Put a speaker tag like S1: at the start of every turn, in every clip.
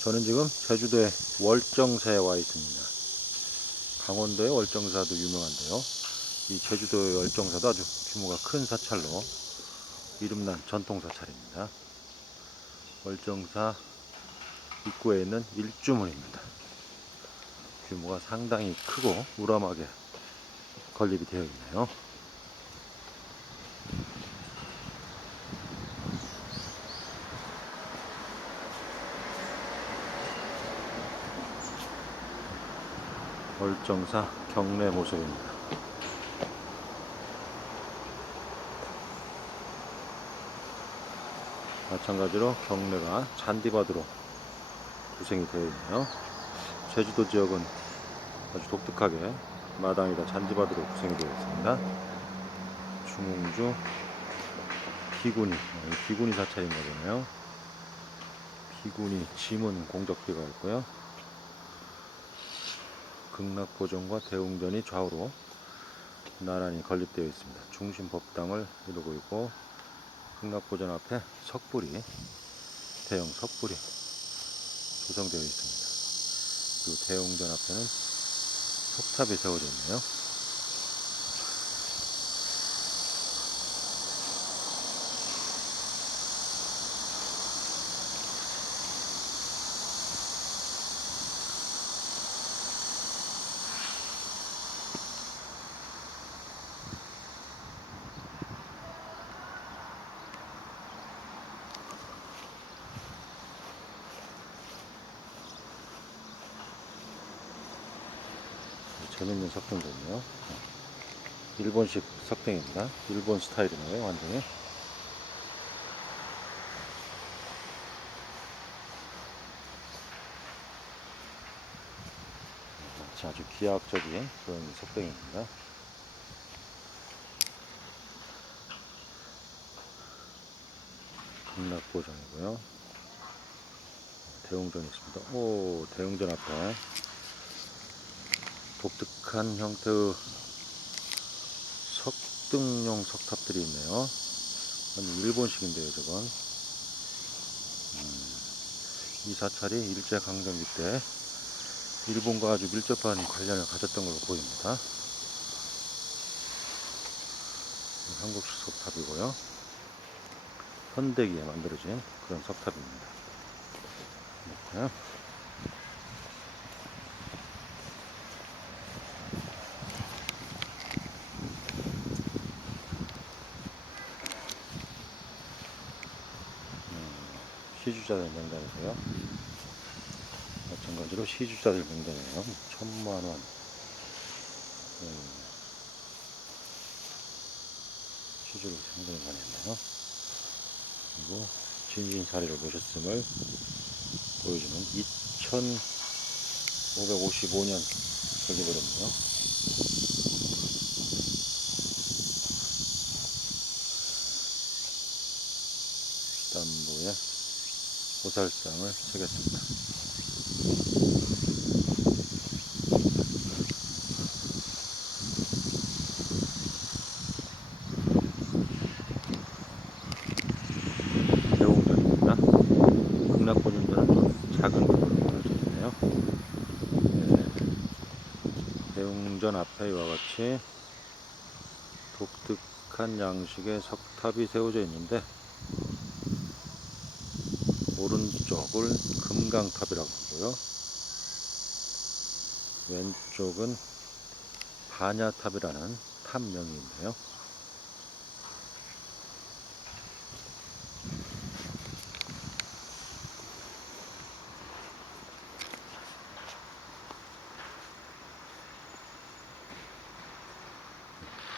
S1: 저는 지금 제주도의 월정사에 와 있습니다. 강원도의 월정사도 유명한데요. 이 제주도의 월정사도 아주 규모가 큰 사찰로 이름난 전통 사찰입니다. 월정사 입구에 있는 일주문입니다. 규모가 상당히 크고 우람하게 건립이 되어 있네요. 월 정사 경내 모습입니다. 마찬가지로 경내가 잔디밭으로 구성이 되어 있네요. 제주도 지역은 아주 독특하게 마당이 다 잔디밭으로 구성이 되어 있습니다. 중흥주 비구니, 비구니 사찰인가 보네요. 비구니 지문 공적비가 있고요. 극락보전과 대웅전이 좌우로 나란히 건립되어 있습니다. 중심 법당을 이루고 있고 극락보전 앞에 석불이 대형 석불이 조성되어 있습니다. 그리고 대웅전 앞에는 석탑이 세워져 있네요. 재밌는 석등이네요. 일본식 석등입니다. 일본 스타일이네요, 완전히. 자, 아주 기하학적인 그런 석등입니다. 극락보전이고요. 대웅전 있습니다. 오, 대웅전 앞에 독특한 형태의 석등용 석탑들이 있네요. 일본식인데요, 저건. 음, 이 사찰이 일제강점기 때 일본과 아주 밀접한 관련을 가졌던 걸로 보입니다. 한국식 석탑이고요. 현대기에 만들어진 그런 석탑입니다. 그렇고요. 시주자들 명단이고요. 마찬가지로 시주자들 명단이에요. 천만 원. 음, 시주를 상당히 많이 했네요. 그리고 진진사리를 모셨음을 보여주는 2555년 설립을 했네요. 휘단부에 보살상을 새겼습니다. 대웅전입니다. 극락보전전은 좀 작은 건을 줬네요. 네. 대웅전 앞에 이와 같이 독특한 양식의 석탑이 세워져 있는데 오른쪽을 금강탑이라고 하고요. 왼쪽은 반야탑이라는 탑명이 있네요.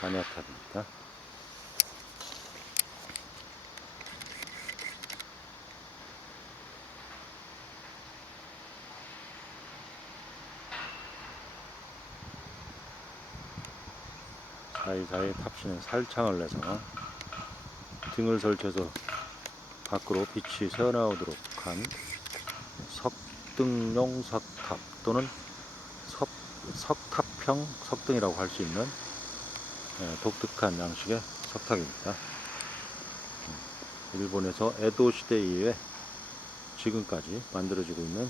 S1: 반야탑입니다. 사이사이 탑신은 살창을 내서 등을 설쳐서 밖으로 빛이 새어나오도록 한 석등용 석탑 또는 석, 석탑형 석등이라고 할 수 있는 예, 독특한 양식의 석탑입니다. 음, 일본에서 에도 시대 이후에 지금까지 만들어지고 있는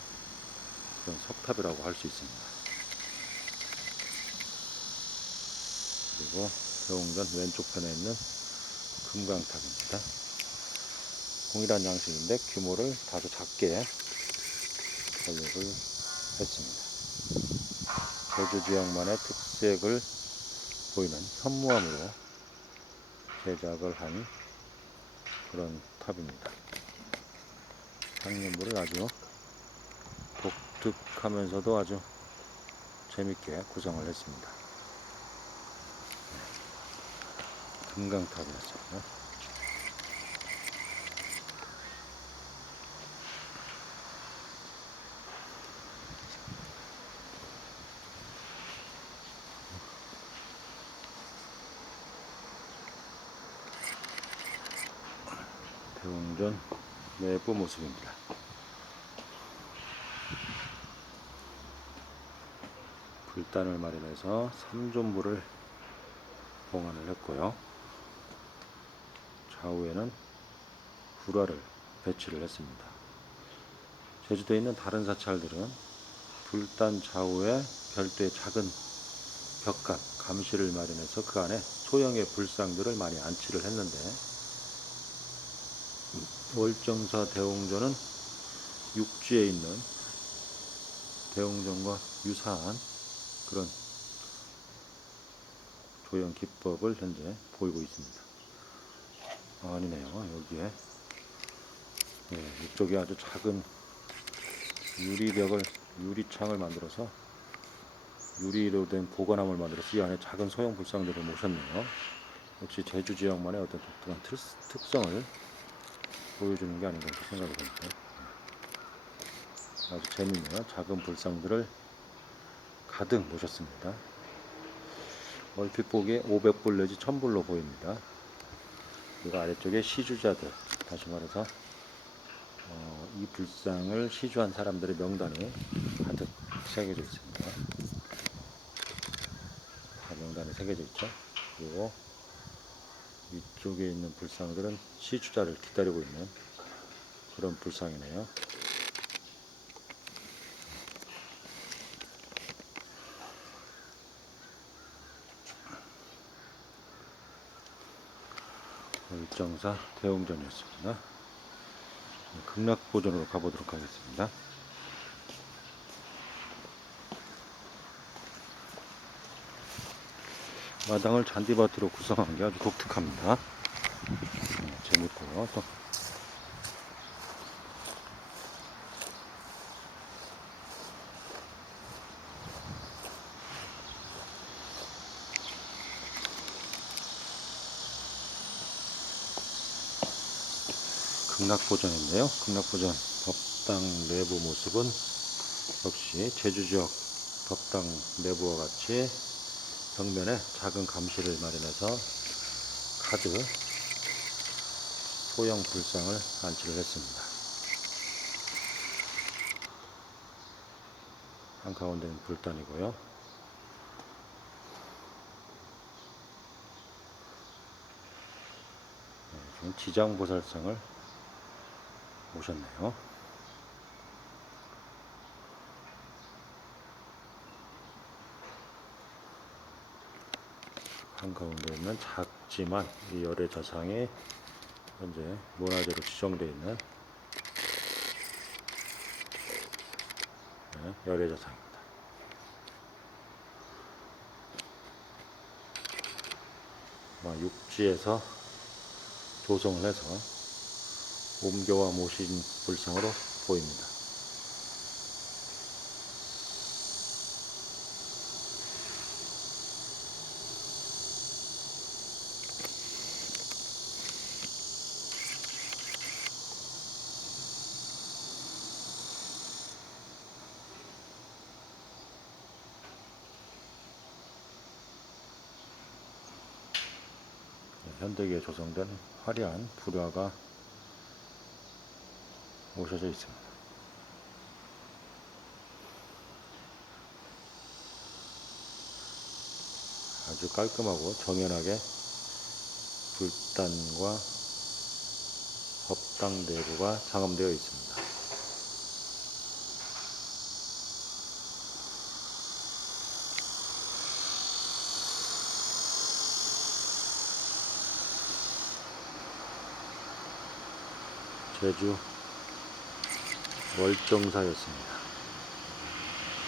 S1: 그런 석탑이라고 할 수 있습니다. 그리고 대웅전 왼쪽 편에 있는 금강탑입니다. 동일한 양식인데 규모를 다소 작게 설립을 했습니다. 제주 지역만의 특색을 보이는 현무암으로 제작을 한 그런 탑입니다. 상림부를 아주 독특하면서도 아주 재밌게 구성을 했습니다. 금강탑 이었어요. 대웅전 내부 모습입니다. 불단을 마련해서 3존부를 봉안을 했고요. 좌우에는 불화를 배치를 했습니다. 제주도에 있는 다른 사찰들은 불단 좌우에 별도의 작은 벽간, 감시를 마련해서 그 안에 소형의 불상들을 많이 안치를 했는데 월정사 대웅전은 육지에 있는 대웅전과 유사한 그런 조형 기법을 현재 보이고 있습니다. 아, 아니네요. 여기에 예, 이쪽에 아주 작은 유리벽을 유리창을 만들어서 유리로 된 보관함을 만들어서 이 안에 작은 소형 불상들을 모셨네요. 역시 제주 지역만의 어떤 독특한 특- 특성을 보여주는 게 아닌가 생각이 듭니다. 아주 재밌네요. 작은 불상들을 가득 모셨습니다. 얼핏 보기에 500불 내지 1000불로 보입니다. 그리고 아래쪽에 시주자들, 다시 말해서 어, 이 불상을 시주한 사람들의 명단이 가득 새겨져 있습니다. 다 명단이 새겨져 있죠. 그리고 위쪽에 있는 불상들은 시주자를 기다리고 있는 그런 불상이네요. 일정사 대웅전이었습니다. 극락보전으로 가보도록 하겠습니다. 마당을 잔디밭으로 구성한 게 아주 독특합니다. 음, 재밌고요. 또 극락보전인데요. 극락보전 법당 내부 모습은 역시 제주 지역 법당 내부와 같이 벽면에 작은 감시를 마련해서 카드 소형 불상을 안치를 했습니다. 한가운데는 불단이고요. 네, 지장보살상을 모셨네요. 한가운데 있는 작지만 이 열의 자상이 현재 문화재로 지정되어 있는 네, 열의 자상입니다. 육지에서 조성을 해서 옮겨와 모신 불상으로 보입니다. 현대기에 조성된 화려한 불화가 모셔져 있습니다. 아주 깔끔하고 정연하게 불단과 법당 내부가 장엄되어 있습니다. 제주 월정사였습니다.